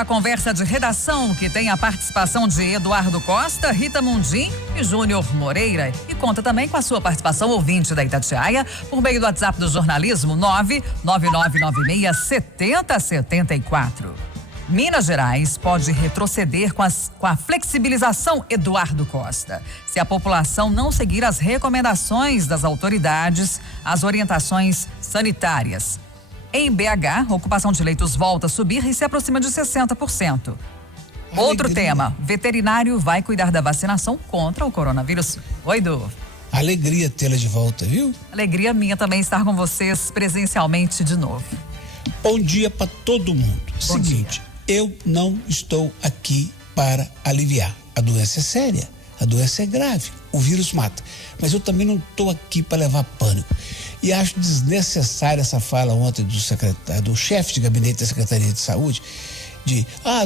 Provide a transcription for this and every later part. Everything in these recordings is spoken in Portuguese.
A conversa de redação que tem a participação de Eduardo Costa, Rita Mundim e Júnior Moreira. E conta também com a sua participação ouvinte da Itatiaia por meio do WhatsApp do jornalismo 999967074. Minas Gerais pode retroceder com a flexibilização Eduardo Costa. Se a população não seguir as recomendações das autoridades, as orientações sanitárias. Em BH, a ocupação de leitos volta a subir e se aproxima de 60%. Outro tema, veterinário vai cuidar da vacinação contra o coronavírus. Oi, Edu. Alegria tê-la de volta, viu? Alegria minha também estar com vocês presencialmente de novo. Bom dia para todo mundo. Seguinte, eu não estou aqui para aliviar. A doença é séria, a doença é grave, o vírus mata. Mas eu também não estou aqui para levar pânico. E acho desnecessária essa fala ontem do chefe de gabinete da Secretaria de Saúde,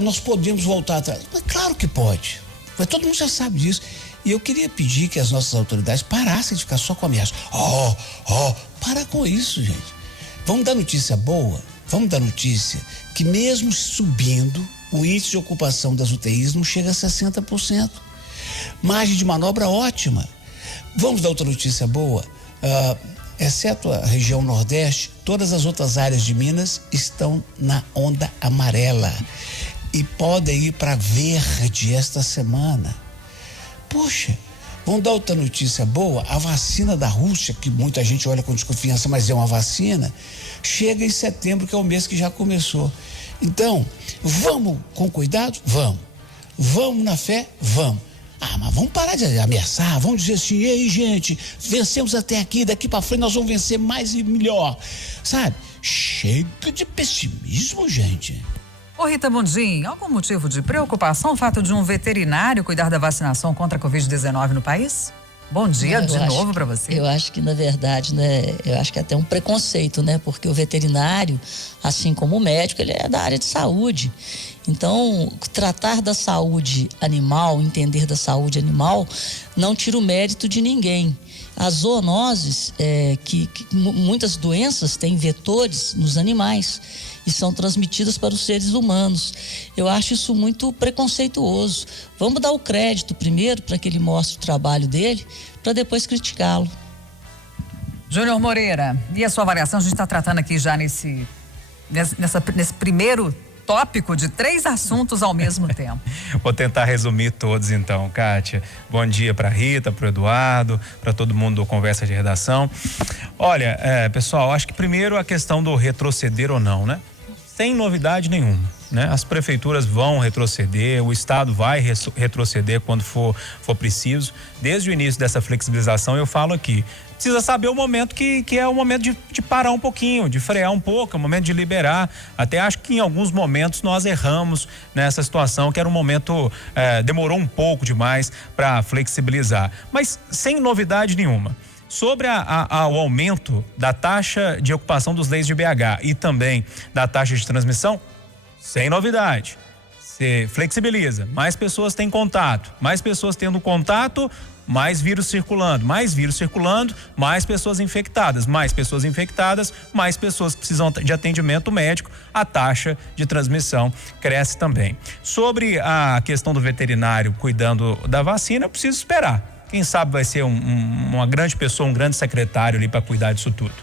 nós podemos voltar atrás. Mas claro que pode, mas todo mundo já sabe disso. E eu queria pedir que as nossas autoridades parassem de ficar só com ameaça. Para com isso, gente. Vamos dar notícia boa? Vamos dar notícia que mesmo subindo, o índice de ocupação das UTIs não chega a 60%. Margem de manobra ótima. Vamos dar outra notícia boa? Exceto a região Nordeste, todas as outras áreas de Minas estão na onda amarela e podem ir para verde esta semana. Poxa, vamos dar outra notícia boa? A vacina da Rússia, que muita gente olha com desconfiança, mas é uma vacina, chega em setembro, que é o mês que já começou. Então, vamos com cuidado? Vamos. Vamos na fé? Vamos. Mas vamos parar de ameaçar, vamos dizer assim, ei, gente, vencemos até aqui, daqui para frente nós vamos vencer mais e melhor, sabe? Chega de pessimismo, gente. Ô Rita Mundim, algum motivo de preocupação o fato de um veterinário cuidar da vacinação contra a Covid-19 no país? Bom dia de novo para você. Eu acho que, na verdade, né, eu acho que é até um preconceito, né? Porque o veterinário, assim como o médico, ele é da área de saúde. Então, tratar da saúde animal, entender da saúde animal, não tira o mérito de ninguém. As zoonoses, muitas doenças têm vetores nos animais e são transmitidas para os seres humanos. Eu acho isso muito preconceituoso. Vamos dar o crédito primeiro para que ele mostre o trabalho dele, para depois criticá-lo. Júnior Moreira, e a sua avaliação? A gente está tratando aqui já nesse primeiro tópico de 3 assuntos ao mesmo tempo. Vou tentar resumir todos então, Kátia. Bom dia para Rita, para o Eduardo, para todo mundo do Conversa de Redação. Olha, pessoal, acho que primeiro a questão do retroceder ou não, né? Sem novidade nenhuma, né? As prefeituras vão retroceder, o Estado vai retroceder quando for preciso. Desde o início dessa flexibilização eu falo aqui, precisa saber o momento que é o momento de parar um pouquinho, de frear um pouco, é o momento de liberar. Até acho que em alguns momentos nós erramos nessa situação, que era um momento, demorou um pouco demais para flexibilizar, mas sem novidade nenhuma. Sobre o aumento da taxa de ocupação dos leitos de BH e também da taxa de transmissão, sem novidade. Se flexibiliza, mais pessoas têm contato, mais pessoas tendo contato, mais vírus circulando, mais pessoas infectadas, mais pessoas que precisam de atendimento médico, a taxa de transmissão cresce também. Sobre a questão do veterinário cuidando da vacina, eu preciso esperar. Quem sabe vai ser uma grande pessoa, um grande secretário ali para cuidar disso tudo.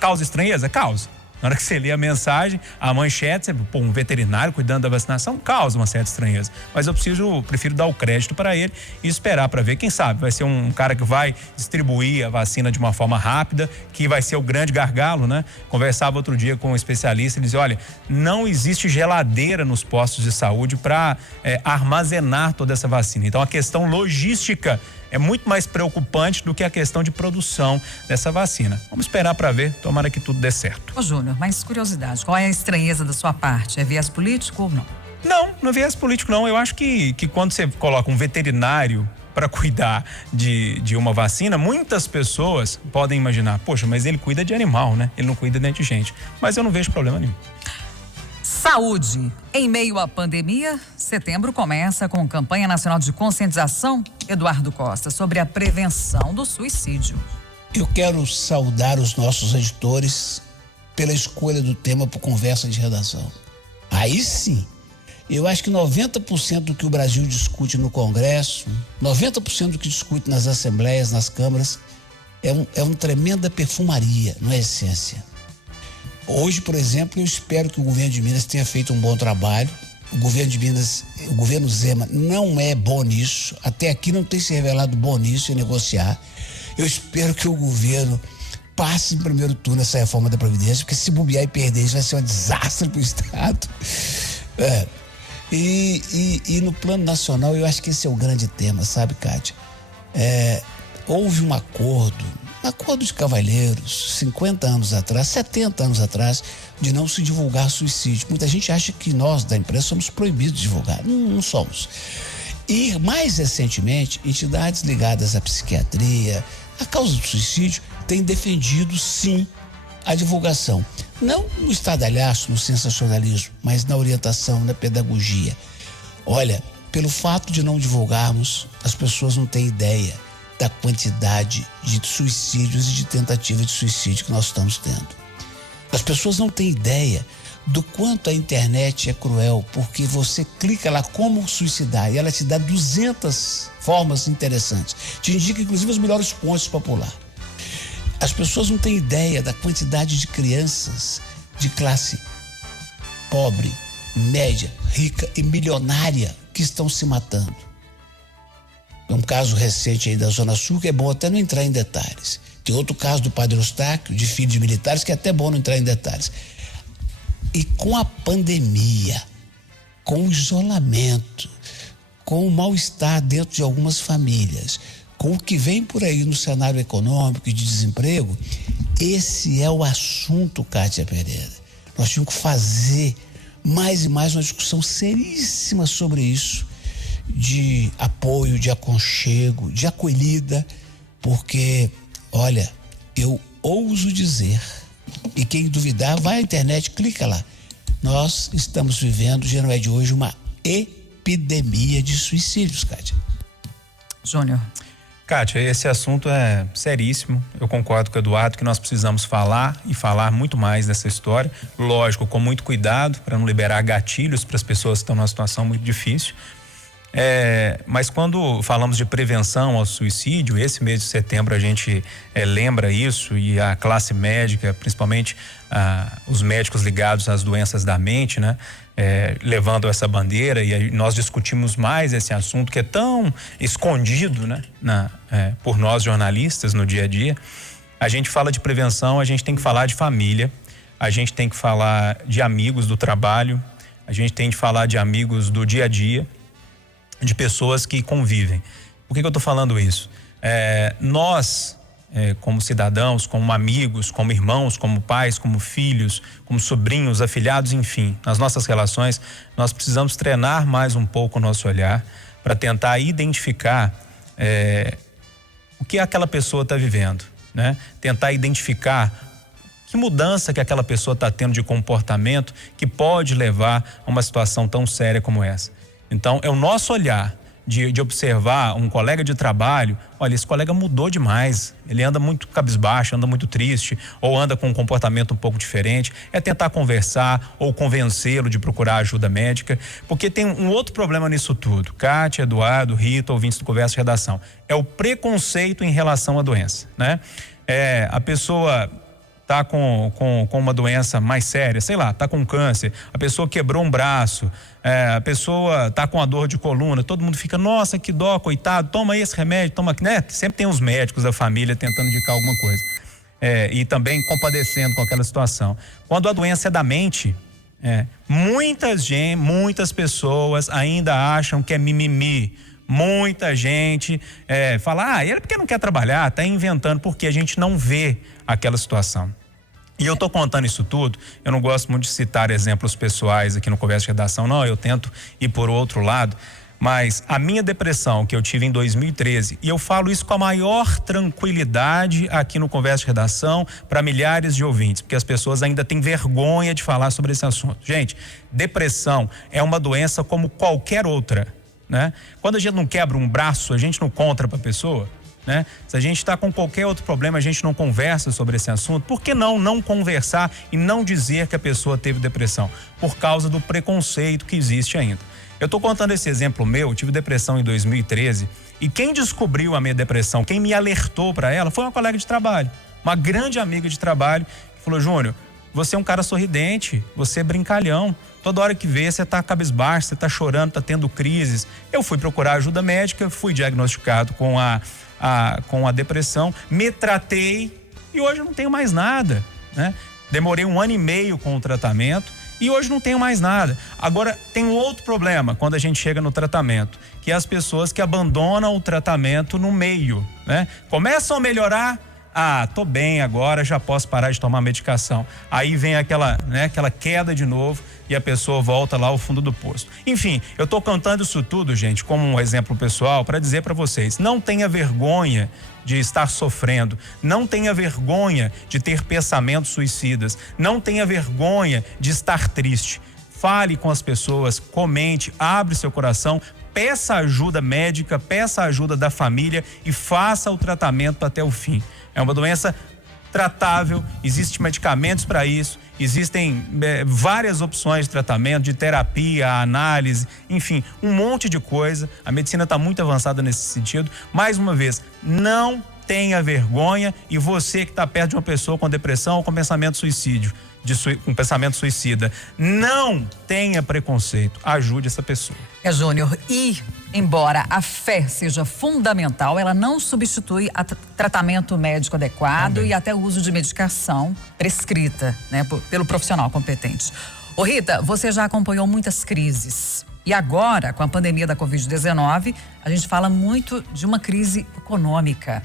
Causa estranheza? Causa. Na hora que você lê a mensagem, a manchete, um veterinário cuidando da vacinação, causa uma certa estranheza. Mas eu prefiro dar o crédito para ele e esperar para ver. Quem sabe vai ser um cara que vai distribuir a vacina de uma forma rápida, que vai ser o grande gargalo, né? Conversava outro dia com um especialista, ele dizia, olha, não existe geladeira nos postos de saúde para armazenar toda essa vacina. Então a questão logística é muito mais preocupante do que a questão de produção dessa vacina. Vamos esperar para ver, tomara que tudo dê certo. Ô Júnior, mais curiosidade, qual é a estranheza da sua parte? É viés político ou não? Não é viés político não, eu acho que quando você coloca um veterinário para cuidar de uma vacina, muitas pessoas podem imaginar, poxa, mas ele cuida de animal, né? Ele não cuida nem de gente, mas eu não vejo problema nenhum. Saúde. Em meio à pandemia, setembro começa com campanha nacional de conscientização, Eduardo Costa, sobre a prevenção do suicídio. Eu quero saudar os nossos editores pela escolha do tema para Conversa de Redação. Aí sim, Eu acho que 90% do que o Brasil discute no Congresso, 90% do que discute nas assembleias, nas câmaras, é uma tremenda perfumaria, não é essência. Hoje, por exemplo, eu espero que o governo de Minas tenha feito um bom trabalho. O governo de Minas, o governo Zema não é bom nisso, até aqui não tem se revelado bom nisso em negociar. Eu espero que o governo passe em primeiro turno essa reforma da Previdência, porque se bobear e perder isso vai ser um desastre para o Estado. E no plano nacional, eu acho que esse é o grande tema, sabe, Kátia? Houve um acordo de cavalheiros, 50 anos atrás, 70 anos atrás, de não se divulgar suicídio. Muita gente acha que nós, da imprensa, somos proibidos de divulgar. Não somos. E, mais recentemente, entidades ligadas à psiquiatria, a causa do suicídio, têm defendido, sim, a divulgação. Não no estardalhaço, no sensacionalismo, mas na orientação, na pedagogia. Olha, pelo fato de não divulgarmos, as pessoas não têm ideia da quantidade de suicídios e de tentativa de suicídio que nós estamos tendo. As pessoas não têm ideia do quanto a internet é cruel, porque você clica lá como suicidar e ela te dá 200 formas interessantes. Te indica, inclusive, os melhores pontos para pular. As pessoas não têm ideia da quantidade de crianças de classe pobre, média, rica e milionária que estão se matando. É um caso recente aí da Zona Sul que é bom até não entrar em detalhes. Tem outro caso do Padre Eustáquio, de filho de militares, que é até bom não entrar em detalhes. E com a pandemia, com o isolamento, com o mal-estar dentro de algumas famílias, com o que vem por aí no cenário econômico e de desemprego, esse é o assunto, Kátia Pereira. Nós tínhamos que fazer mais e mais uma discussão seríssima sobre isso, de apoio, de aconchego, de acolhida, porque, olha, eu ouso dizer, e quem duvidar, vai à internet, clica lá. Nós estamos vivendo, já não é de hoje, uma epidemia de suicídios, Kátia. Júnior. Kátia, esse assunto é seríssimo. Eu concordo com o Eduardo que nós precisamos falar e falar muito mais dessa história. Lógico, com muito cuidado, para não liberar gatilhos para as pessoas que estão numa situação muito difícil. Mas quando falamos de prevenção ao suicídio, esse mês de setembro a gente lembra isso, e a classe médica, principalmente os médicos ligados às doenças da mente, né? Levando essa bandeira, e aí nós discutimos mais esse assunto que é tão escondido, né? Por nós jornalistas no dia a dia. A gente fala de prevenção, a gente tem que falar de família, a gente tem que falar de amigos do trabalho, a gente tem que falar de amigos do dia a dia, de pessoas que convivem. Por que eu estou falando isso? Nós, como cidadãos, como amigos, como irmãos, como pais, como filhos, como sobrinhos, afilhados, enfim, nas nossas relações, nós precisamos treinar mais um pouco o nosso olhar para tentar identificar o que aquela pessoa está vivendo, né? Tentar identificar que mudança que aquela pessoa está tendo de comportamento que pode levar a uma situação tão séria como essa. Então, é o nosso olhar de observar um colega de trabalho. Olha, esse colega mudou demais, ele anda muito cabisbaixo, anda muito triste, ou anda com um comportamento um pouco diferente. É tentar conversar ou convencê-lo de procurar ajuda médica, porque tem um outro problema nisso tudo. Kátia, Eduardo, Rita, ouvintes do Conversa de Redação, é o preconceito em relação à doença, né? A pessoa tá com uma doença mais séria, sei lá, tá com câncer, a pessoa quebrou um braço, a pessoa tá com a dor de coluna, todo mundo fica, nossa, que dó, coitado, toma esse remédio, toma, né? Sempre tem os médicos da família tentando indicar alguma coisa. E também compadecendo com aquela situação. Quando a doença é da mente, muitas pessoas ainda acham que é mimimi. Muita gente fala, ele é porque não quer trabalhar, tá inventando, porque a gente não vê aquela situação. E eu tô contando isso tudo, eu não gosto muito de citar exemplos pessoais aqui no Conversa de Redação, não, eu tento ir por outro lado, mas a minha depressão que eu tive em 2013, e eu falo isso com a maior tranquilidade aqui no Conversa de Redação para milhares de ouvintes, porque as pessoas ainda têm vergonha de falar sobre esse assunto. Gente, depressão é uma doença como qualquer outra, né? Quando a gente não quebra um braço, a gente não conta para a pessoa, né? Se a gente está com qualquer outro problema, a gente não conversa sobre esse assunto. Por que não conversar e não dizer que a pessoa teve depressão? Por causa do preconceito que existe ainda. Eu estou contando esse exemplo meu, eu tive depressão em 2013 e quem descobriu a minha depressão, quem me alertou para ela foi uma colega de trabalho, uma grande amiga de trabalho, que falou: Júnior, você é um cara sorridente, você é brincalhão, toda hora que vê você tá cabisbaixo, você tá chorando, tá tendo crises. Eu fui procurar ajuda médica, fui diagnosticado com a depressão, me tratei e hoje eu não tenho mais nada, né? Demorei 1 ano e meio com o tratamento e hoje não tenho mais nada. Agora, tem um outro problema quando a gente chega no tratamento, que é as pessoas que abandonam o tratamento no meio, né? Começam a melhorar, tô bem agora, já posso parar de tomar medicação. Aí vem aquela queda de novo e a pessoa volta lá ao fundo do poço. Enfim, eu tô contando isso tudo, gente, como um exemplo pessoal para dizer para vocês: não tenha vergonha de estar sofrendo, não tenha vergonha de ter pensamentos suicidas, não tenha vergonha de estar triste. Fale com as pessoas, comente, abre seu coração, peça ajuda médica, peça ajuda da família e faça o tratamento até o fim. É uma doença tratável, existem medicamentos para isso, existem várias opções de tratamento, de terapia, análise, enfim, um monte de coisa. A medicina está muito avançada nesse sentido. Mais uma vez, não tenha vergonha, e você que está perto de uma pessoa com depressão ou com pensamento com pensamento suicida, não tenha preconceito, ajude essa pessoa. Júnior, e embora a fé seja fundamental, ela não substitui tratamento médico adequado e até o uso de medicação prescrita, né, pelo profissional competente. Ô Rita, você já acompanhou muitas crises e agora, com a pandemia da Covid-19, a gente fala muito de uma crise econômica.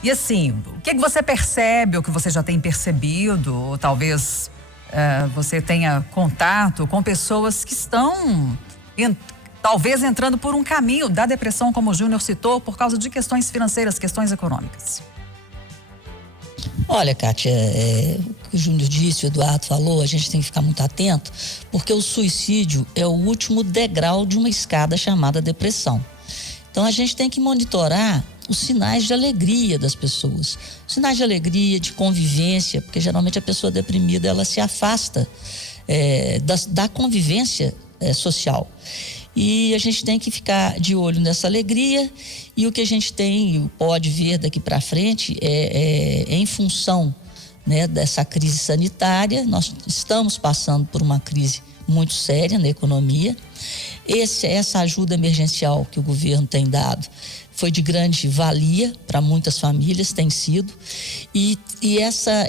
E assim, o que você percebe, ou que você já tem percebido, ou talvez você tenha contato com pessoas que estão talvez entrando por um caminho da depressão, como o Júnior citou, por causa de questões financeiras, questões econômicas? Olha, Kátia, o que o Júnior disse, o Eduardo falou, a gente tem que ficar muito atento, porque o suicídio é o último degrau de uma escada chamada depressão. Então a gente tem que monitorar os sinais de alegria das pessoas, sinais de alegria, de convivência, porque geralmente a pessoa deprimida ela se afasta da convivência social. E a gente tem que ficar de olho nessa alegria, e o que a gente pode ver daqui para frente é em função, né, dessa crise sanitária. Nós estamos passando por uma crise muito séria na economia. Essa ajuda emergencial que o governo tem dado foi de grande valia para muitas famílias, tem sido, e essa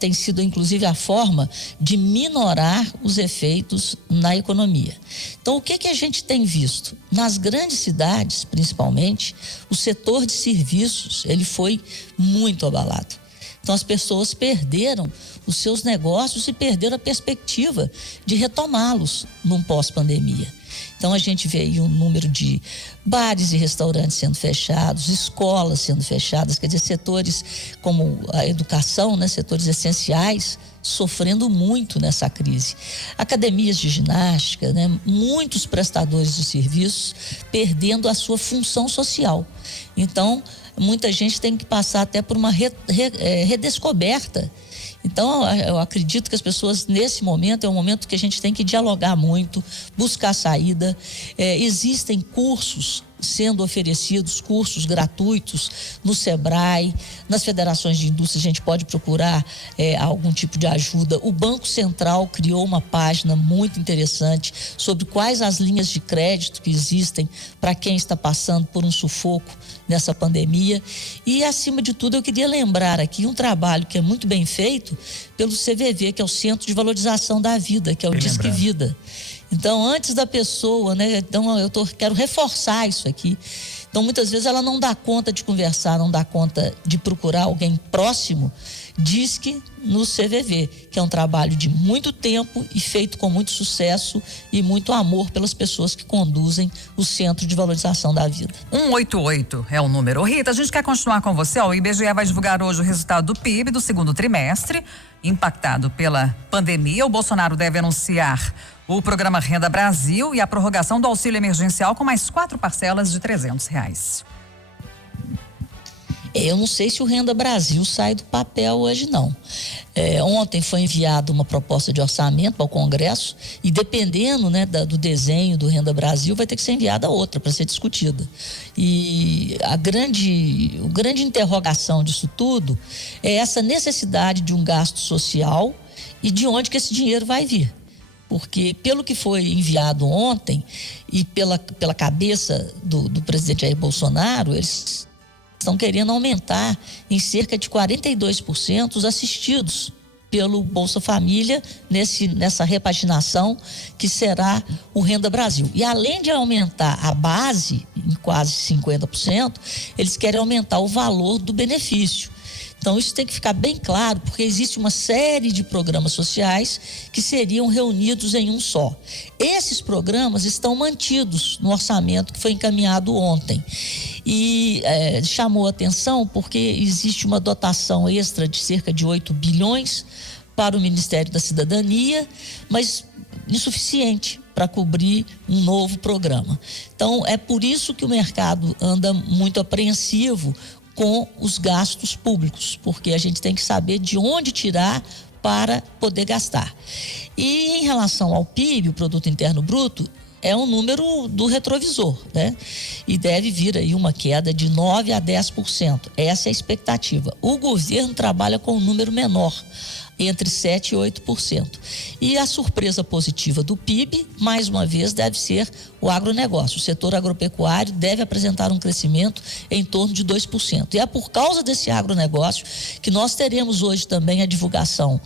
tem sido inclusive a forma de minorar os efeitos na economia. Então, o que a gente tem visto? Nas grandes cidades, principalmente, o setor de serviços, ele foi muito abalado. Então, as pessoas perderam os seus negócios e perderam a perspectiva de retomá-los num pós-pandemia. Então, a gente vê aí um número de bares e restaurantes sendo fechados, escolas sendo fechadas, quer dizer, setores como a educação, né, setores essenciais, sofrendo muito nessa crise. Academias de ginástica, né, muitos prestadores de serviços perdendo a sua função social. Então, muita gente tem que passar até por uma redescoberta. Então, eu acredito que as pessoas, nesse momento, é um momento que a gente tem que dialogar muito, buscar saída. Existem cursos sendo oferecidos, cursos gratuitos no Sebrae, nas federações de indústria a gente pode procurar algum tipo de ajuda. O Banco Central criou uma página muito interessante sobre quais as linhas de crédito que existem para quem está passando por um sufoco nessa pandemia. E, acima de tudo, eu queria lembrar aqui um trabalho que é muito bem feito pelo CVV, que é o Centro de Valorização da Vida, que é o Disque Vida. Então, antes da pessoa, né? Então, quero reforçar isso aqui. Então, muitas vezes ela não dá conta de conversar, não dá conta de procurar alguém próximo. Disque no CVV, que é um trabalho de muito tempo e feito com muito sucesso e muito amor pelas pessoas que conduzem o Centro de Valorização da Vida. 188 é o número. Rita, a gente quer continuar com você. O IBGE vai divulgar hoje o resultado do PIB do segundo trimestre, impactado pela pandemia. O Bolsonaro deve anunciar o programa Renda Brasil e a prorrogação do auxílio emergencial com mais 4 parcelas de R$300. Eu não sei se o Renda Brasil sai do papel hoje, não. Ontem foi enviada uma proposta de orçamento para o Congresso e, dependendo, né, do desenho do Renda Brasil, vai ter que ser enviada outra para ser discutida. E a grande interrogação disso tudo é essa necessidade de um gasto social e de onde que esse dinheiro vai vir. Porque, pelo que foi enviado ontem e pela cabeça do presidente Jair Bolsonaro, eles estão querendo aumentar em cerca de 42% os assistidos pelo Bolsa Família nessa repaginação que será o Renda Brasil. E além de aumentar a base em quase 50%, eles querem aumentar o valor do benefício. Então, isso tem que ficar bem claro, porque existe uma série de programas sociais que seriam reunidos em um só. Esses programas estão mantidos no orçamento que foi encaminhado ontem. E chamou a atenção porque existe uma dotação extra de cerca de 8 bilhões para o Ministério da Cidadania, mas insuficiente para cobrir um novo programa. Então, é por isso que o mercado anda muito apreensivo com os gastos públicos, porque a gente tem que saber de onde tirar para poder gastar. E em relação ao PIB, o Produto Interno Bruto, é um número do retrovisor, né? E deve vir aí uma queda de 9% a 10%. Essa é a expectativa. O governo trabalha com um número menor, entre 7% e 8%. E a surpresa positiva do PIB, mais uma vez, deve ser o agronegócio. O setor agropecuário deve apresentar um crescimento em torno de 2%. E é por causa desse agronegócio que nós teremos hoje também a divulgação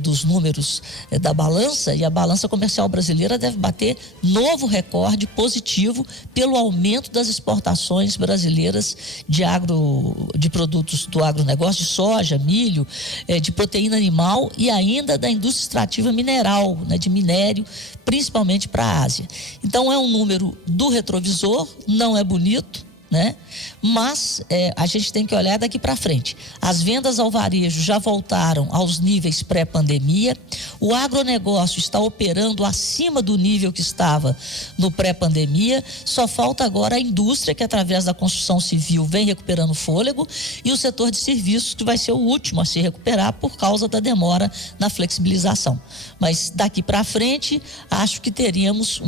dos números da balança, e a balança comercial brasileira deve bater novo recorde positivo pelo aumento das exportações brasileiras de produtos do agronegócio, de soja, milho, de proteína animal e ainda da indústria extrativa mineral, né, de minério, principalmente para a Ásia. Então é um número do retrovisor, não é bonito, né? Mas a gente tem que olhar daqui para frente. As vendas ao varejo já voltaram aos níveis pré-pandemia. O agronegócio está operando acima do nível que estava no pré-pandemia. Só falta agora a indústria, que através da construção civil vem recuperando fôlego, e o setor de serviços, que vai ser o último a se recuperar por causa da demora na flexibilização. Mas daqui para frente, acho que teríamos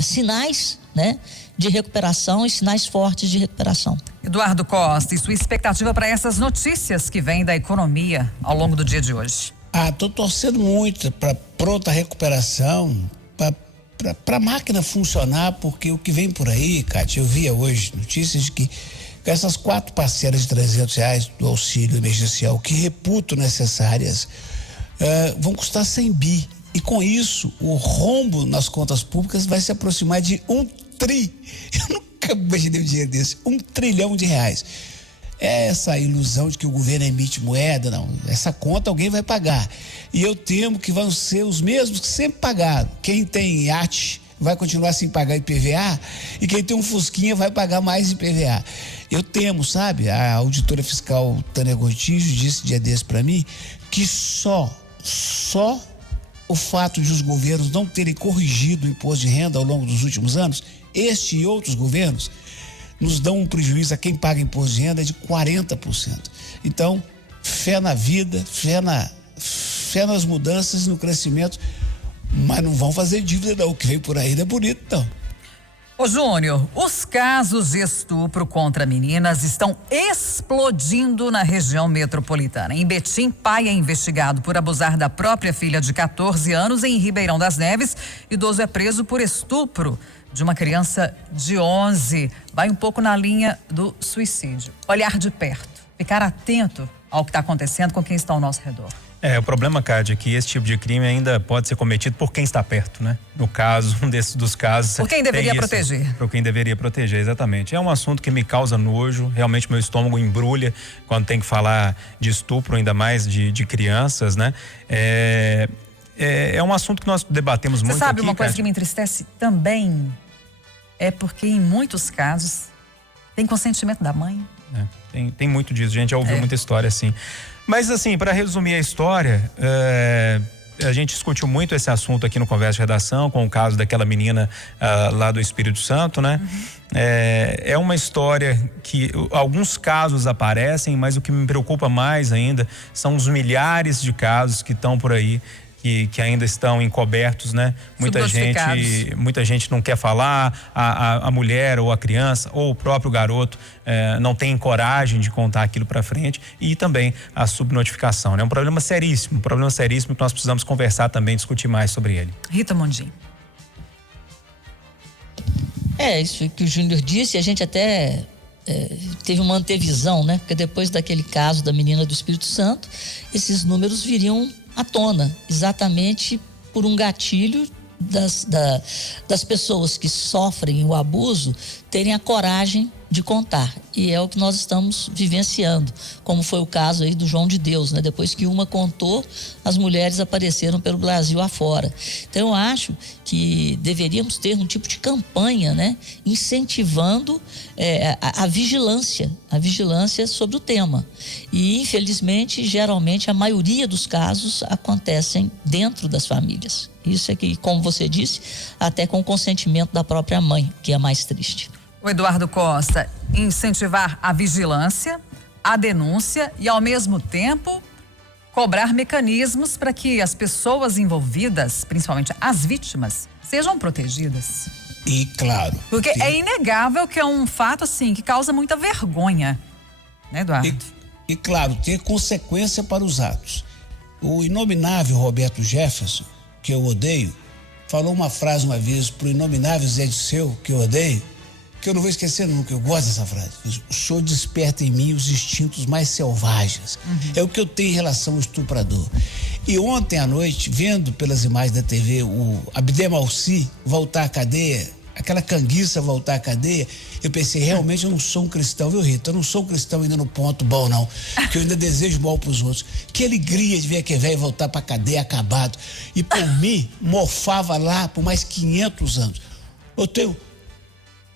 sinais, né, de recuperação e sinais fortes de recuperação. Eduardo Costa, e sua expectativa para essas notícias que vêm da economia ao longo do dia de hoje? Tô torcendo muito para pronta recuperação, para a máquina funcionar, porque o que vem por aí, Cátia, eu via hoje notícias de que com essas 4 parcelas de R$300 do auxílio emergencial, que reputo necessárias, vão custar 100 bi. E com isso, o rombo nas contas públicas vai se aproximar de 1 tri. Eu nunca imaginei um dinheiro desse. R$1 trilhão. Essa ilusão de que o governo emite moeda, não. Essa conta alguém vai pagar. E eu temo que vão ser os mesmos que sempre pagaram. Quem tem iate vai continuar sem pagar IPVA, e quem tem um Fusquinha vai pagar mais IPVA. Eu temo, sabe? A auditora fiscal Tânia Gontijo disse dia desse para mim que só o fato de os governos não terem corrigido o imposto de renda ao longo dos últimos anos, este e outros governos, nos dão um prejuízo a quem paga imposto de renda de 40%. Então, fé na vida, fé nas mudanças, no crescimento, mas não vão fazer dívida não, o que vem por aí não é bonito não. Ô Júnior, os casos de estupro contra meninas estão explodindo na região metropolitana. Em Betim, pai é investigado por abusar da própria filha de 14 anos em Ribeirão das Neves. Idoso é preso por estupro de uma criança de 11. Vai um pouco na linha do suicídio. Olhar de perto, ficar atento ao que está acontecendo com quem está ao nosso redor. O problema, Cátia, é que esse tipo de crime ainda pode ser cometido por quem está perto, né? No caso, dos casos... Por quem deveria proteger. Por quem deveria proteger, exatamente. É um assunto que me causa nojo, realmente meu estômago embrulha quando tem que falar de estupro, ainda mais de crianças, né? É um assunto que nós debatemos muito aqui. Você sabe uma coisa Cátia? que me entristece também? É porque em muitos casos tem consentimento da mãe. Tem muito disso, gente já ouviu muita história assim. Mas assim, para resumir a história, a gente discutiu muito esse assunto aqui no Conversa de Redação, com o caso daquela menina lá do Espírito Santo, né? É uma história que alguns casos aparecem, mas o que me preocupa mais ainda são os milhares de casos que estão por aí, que ainda estão encobertos, né? Muita gente não quer falar, a mulher ou a criança ou o próprio garoto não tem coragem de contar aquilo para frente, e também a subnotificação, né? É um problema seríssimo que nós precisamos conversar também, discutir mais sobre ele. Rita Mondin. Isso que o Júnior disse, a gente até teve uma antevisão, né? Porque depois daquele caso da menina do Espírito Santo, esses números viriam à tona, exatamente por um gatilho das pessoas que sofrem o abuso terem a coragem de contar, e é o que nós estamos vivenciando, como foi o caso aí do João de Deus, né? Depois que uma contou, as mulheres apareceram pelo Brasil afora. Então eu acho que deveríamos ter um tipo de campanha, né? Incentivando a vigilância sobre o tema, e infelizmente, geralmente a maioria dos casos acontecem dentro das famílias. Isso é que, como você disse, até com o consentimento da própria mãe, que é mais triste. O Eduardo Costa, incentivar a vigilância, a denúncia e, ao mesmo tempo, cobrar mecanismos para que as pessoas envolvidas, principalmente as vítimas, sejam protegidas. E claro. Porque é inegável que é um fato, assim, que causa muita vergonha, né, Eduardo? E claro, ter consequência para os atos. O inominável Roberto Jefferson, que eu odeio, falou uma frase uma vez pro inominável Zé Disseu, que eu odeio, que eu não vou esquecer nunca, eu gosto dessa frase. O senhor desperta em mim os instintos mais selvagens. É o que eu tenho em relação ao estuprador. E ontem à noite, vendo pelas imagens da TV o Abdel Malci voltar à cadeia, aquela canguiça voltar à cadeia, eu pensei, realmente eu não sou um cristão, viu, Rita? Eu não sou um cristão ainda no ponto bom, não. Porque eu ainda desejo mal pros outros. Que alegria de ver aquele velho voltar pra cadeia acabado. E por mim, morfava lá por mais 500 anos.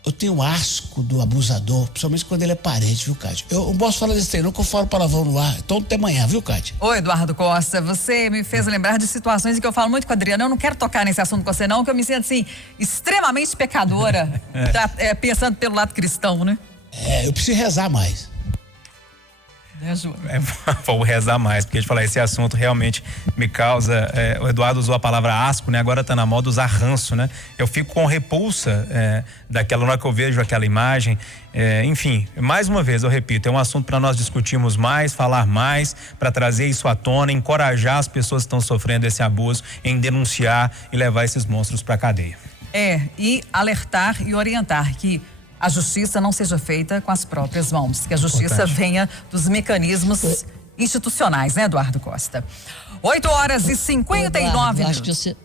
Eu tenho asco do abusador, principalmente quando ele é parente, viu, Cátia? Eu não posso falar desse trem, não, que eu falo palavrão no ar. Então até amanhã, viu, Cátia? Ô, Eduardo Costa, você me fez lembrar de situações em que eu falo muito com a Adriana. Eu não quero tocar nesse assunto com você, não, que eu me sinto, assim, extremamente pecadora, pensando pelo lado cristão, né? Eu preciso rezar mais. Vou rezar mais, porque a gente fala, esse assunto realmente me causa, o Eduardo usou a palavra asco, né? Agora tá na moda usar ranço, né? Eu fico com repulsa daquela hora que eu vejo aquela imagem, enfim, mais uma vez eu repito, é um assunto para nós discutirmos mais, falar mais, para trazer isso à tona, encorajar as pessoas que estão sofrendo esse abuso em denunciar e levar esses monstros para a cadeia. E alertar e orientar que a justiça não seja feita com as próprias mãos, que a justiça venha dos mecanismos institucionais, né, Eduardo Costa? 8h59. Eduardo, acho que você...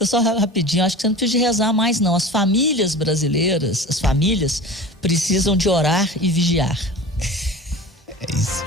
Eu só rapidinho, acho que você não precisa rezar mais, não. As famílias brasileiras, precisam de orar e vigiar. É isso.